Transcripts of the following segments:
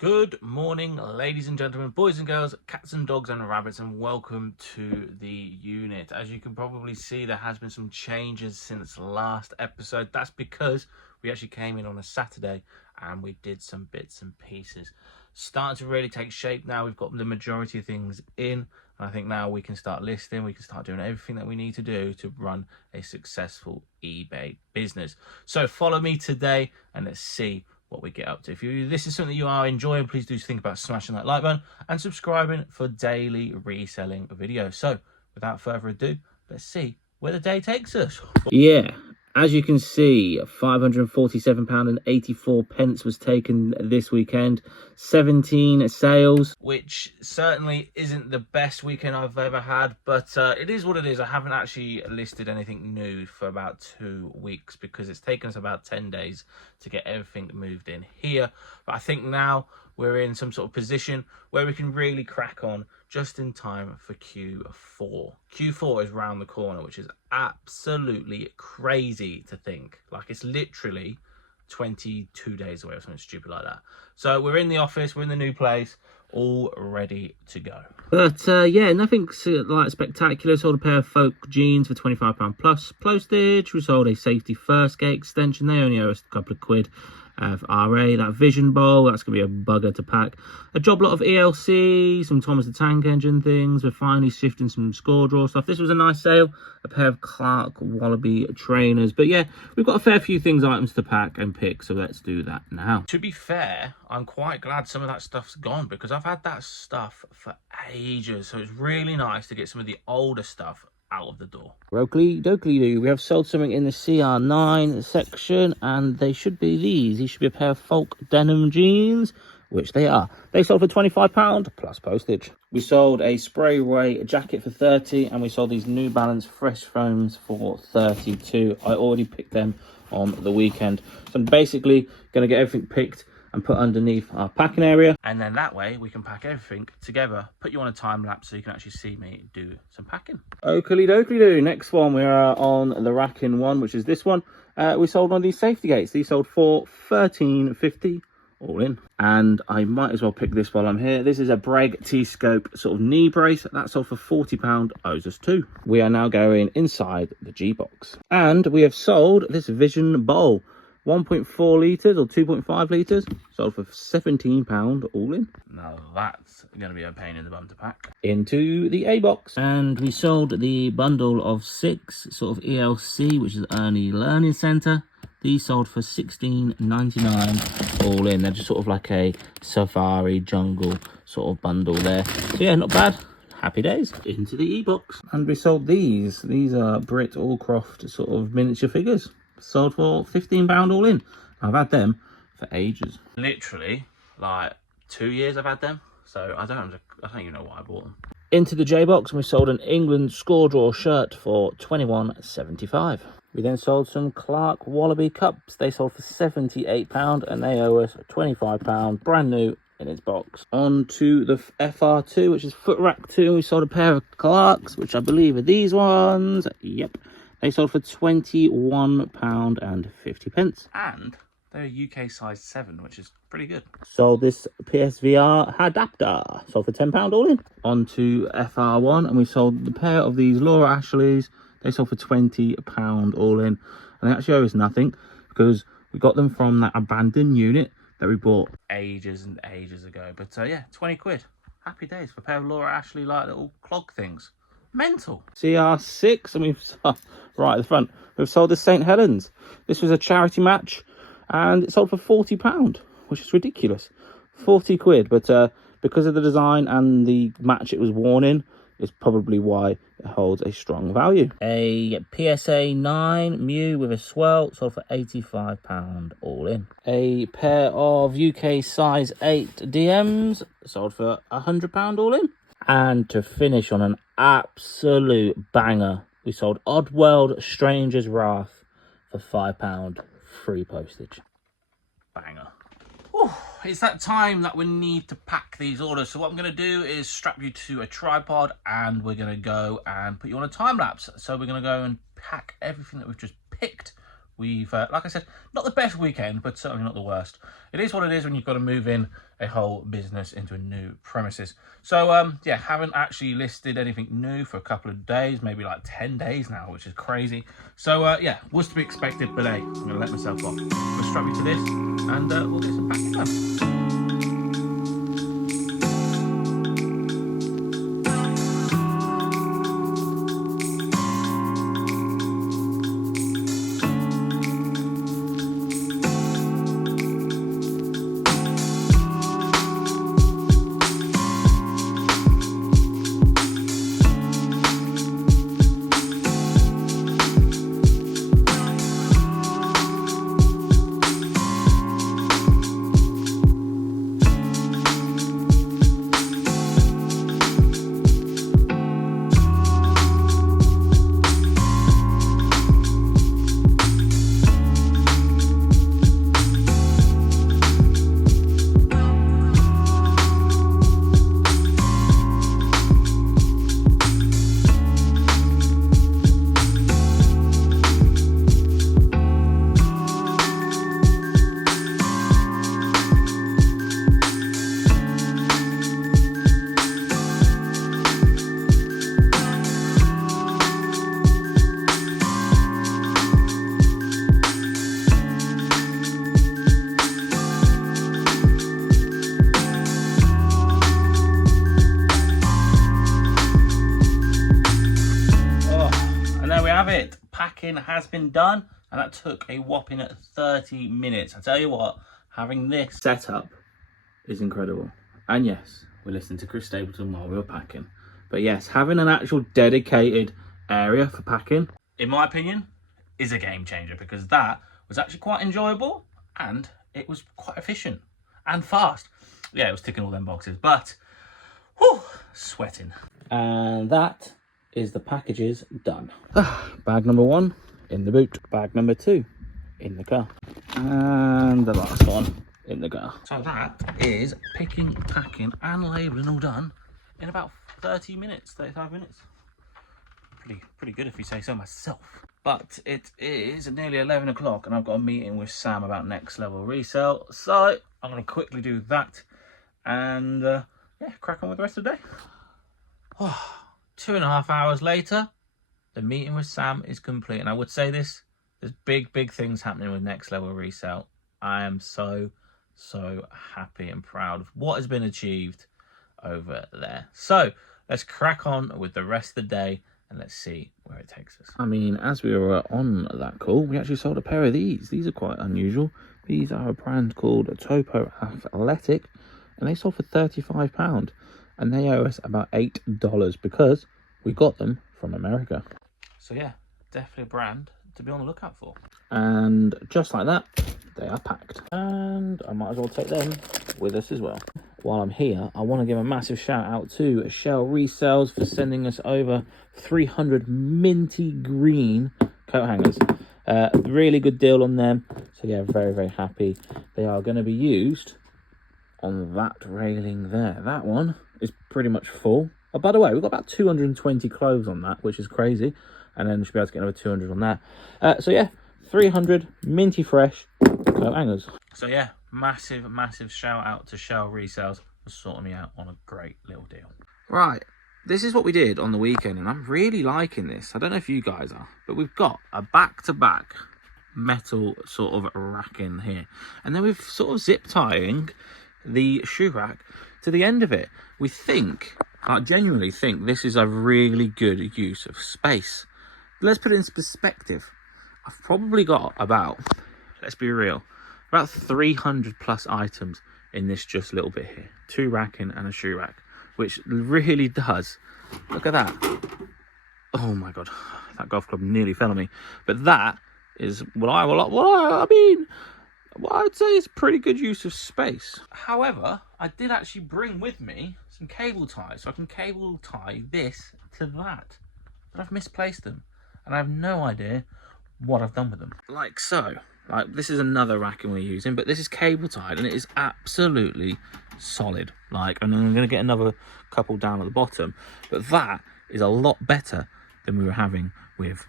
Good morning, ladies and gentlemen, boys and girls, cats and dogs and rabbits, and welcome to the unit. As you can probably see, there has been some changes since last episode. That's because we actually came in on a Saturday and we did some bits and pieces. Starting to really take shape now. We've got the majority of things in. And I think now we can start listing. We can start doing everything that we need to do to run a successful eBay business. So follow me today and let's see what we get up to. If this is something you are enjoying, please do think about smashing that like button and subscribing for daily reselling videos. So without further ado, let's see where the day takes us. Yeah, as you can see, £547.84 was taken this weekend. 17 sales, which certainly isn't the best weekend I've ever had, but it is what it is. I haven't actually listed anything new for about 2 weeks because it's taken us about 10 days to get everything moved in here. But I think now we're in some sort of position where we can really crack on just in time for Q4. Q4 is round the corner, which is absolutely crazy to think. Like, it's literally 22 days away or something stupid like that. So we're in the office, we're in the new place, all ready to go. But yeah, nothing like spectacular. Sold a pair of folk jeans for £25 plus postage. We sold a safety first gate extension. They only owe us a couple of quid. RA, that vision bowl, that's going to be a bugger to pack. A job lot of ELC, some Thomas the Tank Engine things. We're finally shifting some score draw stuff. This was a nice sale. A pair of Clark Wallaby trainers. But yeah, we've got a fair few items to pack and pick, so let's do that now. To be fair, I'm quite glad some of that stuff's gone because I've had that stuff for ages. So it's really nice to get some of the older stuff out of the door. Rokeley dokley do. We have sold something in the CR9 section, and they should be these. These should be a pair of folk denim jeans, which they are. They sold for £25 plus postage. We sold a spray way jacket for 30, and we sold these New Balance fresh foams for 32. I already picked them on the weekend, so I'm basically going to get everything picked and put underneath our packing area, and then that way we can pack everything together, put you on a time lapse so you can actually see me do some packing. Oakley dokley do. Next one, we are on the racking one, which is this one. We sold one of these safety gates. These sold for £13.50 all in, and I might as well pick this while I'm here. This is a Bragg T-scope sort of knee brace that sold for £40, owes us 2. We are now going inside the G box, and we have sold this vision bowl, 1.4 litres or 2.5 litres, sold for £17 all in. Now that's going to be a pain in the bum to pack. Into the A box. And we sold the bundle of 6 sort of ELC, which is Early Learning Centre. These sold for £16.99 all in. They're just sort of like a safari jungle sort of bundle there. So yeah, not bad. Happy days. Into the E-box. And we sold these. These are Brit Allcroft sort of miniature figures. Sold for £15 all in. I've had them for ages. Literally, like 2 years I've had them. So I don't even know why I bought them. Into the J box, and we sold an England score draw shirt for £21.75. We then sold some Clark Wallaby cups. They sold for £78, and they owe us £25, brand new in its box. On to the FR2, which is foot rack 2. We sold a pair of Clarks, which I believe are these ones. Yep. They sold for £21.50. And they're a UK size 7, which is pretty good. Sold this PSVR adapter. Sold for £10 all in. On to FR1, and we sold the pair of these Laura Ashleys. They sold for £20 all in. And they actually owe us nothing because we got them from that abandoned unit that we bought ages and ages ago. But yeah, 20 quid. Happy days for a pair of Laura Ashley like little clog things. Mental. CR6, and we've right at the front, we've sold the St Helens. This was a charity match, and it sold for £40, which is ridiculous. 40 quid, but because of the design and the match it was worn in, is probably why it holds a strong value. A PSA 9 Mew with a swell sold for £85 all in. A pair of UK size 8 DMs sold for £100 all in. And to finish on an absolute banger, we sold Oddworld Stranger's Wrath for £5, free postage. Banger. Whew, it's that time that we need to pack these orders. So what I'm going to do is strap you to a tripod, and we're going to go and put you on a time lapse. So we're going to go and pack everything that we've just picked we've, like I said, not the best weekend, but certainly not the worst. It is what it is when you've got to move in a whole business into a new premises. So, yeah, haven't actually listed anything new for a couple of days, maybe like 10 days now, which is crazy. So, yeah, was to be expected, but hey, I'm going to let myself off. I'm going to strap you to this, and we'll get some packing done. It packing has been done, and that took a whopping 30 minutes. I tell you what, having this setup is incredible. And yes, we listened to Chris Stapleton while we were packing, but yes, having an actual dedicated area for packing, in my opinion, is a game changer, because that was actually quite enjoyable and it was quite efficient and fast. Yeah, it was ticking all them boxes, but whew, sweating. And that is the packages done. Bag number 1 in the boot, bag number 2 in the car, and the last one in the car. So that is picking, packing and labelling all done in about 30 minutes, 35 minutes. Pretty good if you say so myself. But it is nearly 11 o'clock and I've got a meeting with Sam about next level resale, so I'm going to quickly do that and yeah, crack on with the rest of the day. 2.5 hours later, the meeting with Sam is complete. And I would say this, there's big things happening with Next Level Resale. I am so happy and proud of what has been achieved over there. So let's crack on with the rest of the day and let's see where it takes us. I mean, as we were on that call, we actually sold a pair of these. These are quite unusual. These are a brand called Topo Athletic, and they sold for £35. And they owe us about $8 because we got them from America. So yeah, definitely a brand to be on the lookout for. And just like that, they are packed. And I might as well take them with us as well. While I'm here, I want to give a massive shout out to Shell Resells for sending us over 300 minty green coat hangers. Really good deal on them. So yeah, very happy. They are going to be used on that railing there. That one is pretty much full. Oh, by the way, we've got about 220 clothes on that, which is crazy. And then we should be able to get another 200 on that. So yeah, 300 minty fresh coat hangers. So yeah, massive shout out to Shell Resells for sorting me out on a great little deal. Right, this is what we did on the weekend, and I'm really liking this. I don't know if you guys are, but we've got a back-to-back metal sort of rack in here. And then we've sort of zip tying the shoe rack to the end of it. We think, I genuinely think this is a really good use of space. Let's put it into perspective. I've probably got about, let's be real, about 300 plus items in this just little bit here. 2 racking and a shoe rack, which really does. Look at that. Oh my God, that golf club nearly fell on me. But that is I'd say it's pretty good use of space. However, I did actually bring with me some cable ties, so I can cable tie this to that. But I've misplaced them, and I have no idea what I've done with them. Like so. Like, this is another racking we're using, but this is cable tied, and it is absolutely solid. Like, and then I'm going to get another couple down at the bottom, but that is a lot better than we were having with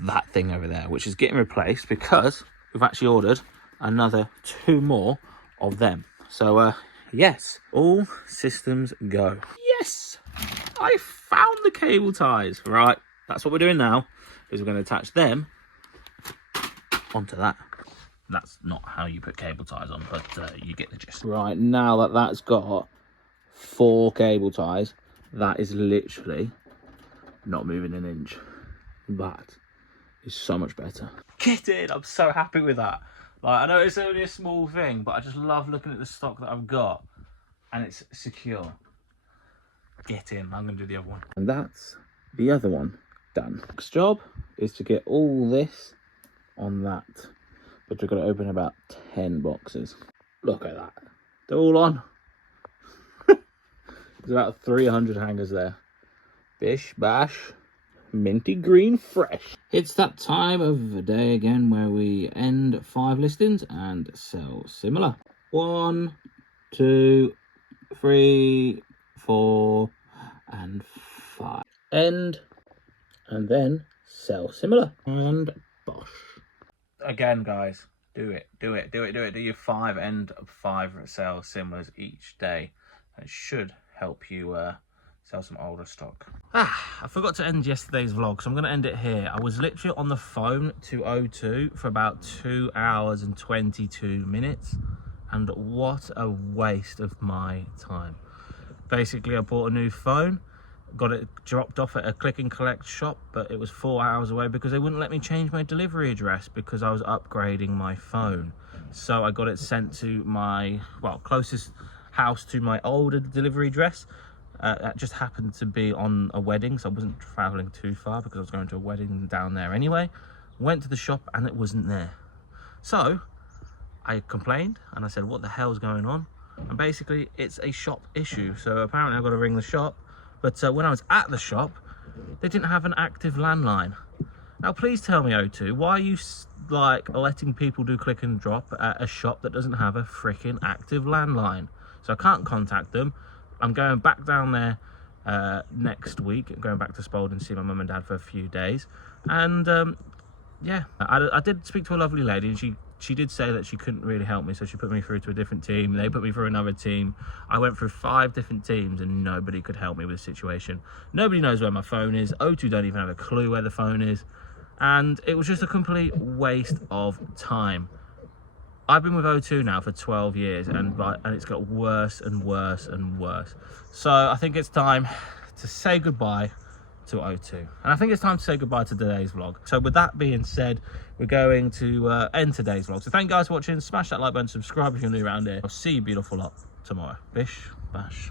that thing over there, which is getting replaced because we've actually ordered another 2 more of them. So yes, all systems go. Yes, I found the cable ties. Right, that's what we're doing now, is we're going to attach them onto that. That's not how you put cable ties on, but you get the gist. Right, now that that's got 4 cable ties, that is literally not moving an inch. That is so much better. Get in, I'm so happy with that. Like, I know it's only a small thing, but I just love looking at the stock that I've got, and it's secure. Get in, I'm gonna do the other one. And that's the other one done. Next job is to get all this on that, but we've got to open about 10 boxes. Look at that, they're all on. There's about 300 hangers there. Bish bash, minty green fresh. It's that time of the day again where we end 5 listings and sell similar. 1, 2, 3, 4 and 5. End and then sell similar and bosh. Again, guys, do it. Do your 5 end of 5 sell similars each day. It should help you sell some older stock. I forgot to end yesterday's vlog, so I'm going to end it here. I was literally on the phone to O2 for about 2 hours and 22 minutes, and what a waste of my time. Basically, I bought a new phone, got it dropped off at a click and collect shop, but it was 4 hours away because they wouldn't let me change my delivery address because I was upgrading my phone. So I got it sent to my, well, closest house to my older delivery address. That just happened to be on a wedding, so I wasn't traveling too far because I was going to a wedding down there anyway. Went to the shop and it wasn't there. So I complained and I said, what the hell's going on? And basically it's a shop issue. So apparently I've got to ring the shop. But when I was at the shop, they didn't have an active landline. Now please tell me, O2, why are you like letting people do click and drop at a shop that doesn't have a freaking active landline? So I can't contact them. I'm going back down there next week, going back to Spalding to see my mum and dad for a few days. And yeah, I did speak to a lovely lady, and she did say that she couldn't really help me, so she put me through to a different team. They put me through another team. I went through 5 different teams and nobody could help me with the situation. Nobody knows where my phone is. O2 don't even have a clue where the phone is. And it was just a complete waste of time. I've been with O2 now for 12 years and it's got worse and worse and worse. So I think it's time to say goodbye to O2. And I think it's time to say goodbye to today's vlog. So with that being said, we're going to end today's vlog. So thank you guys for watching. Smash that like button, subscribe if you're new around here. I'll see you beautiful lot tomorrow. Bish, bash.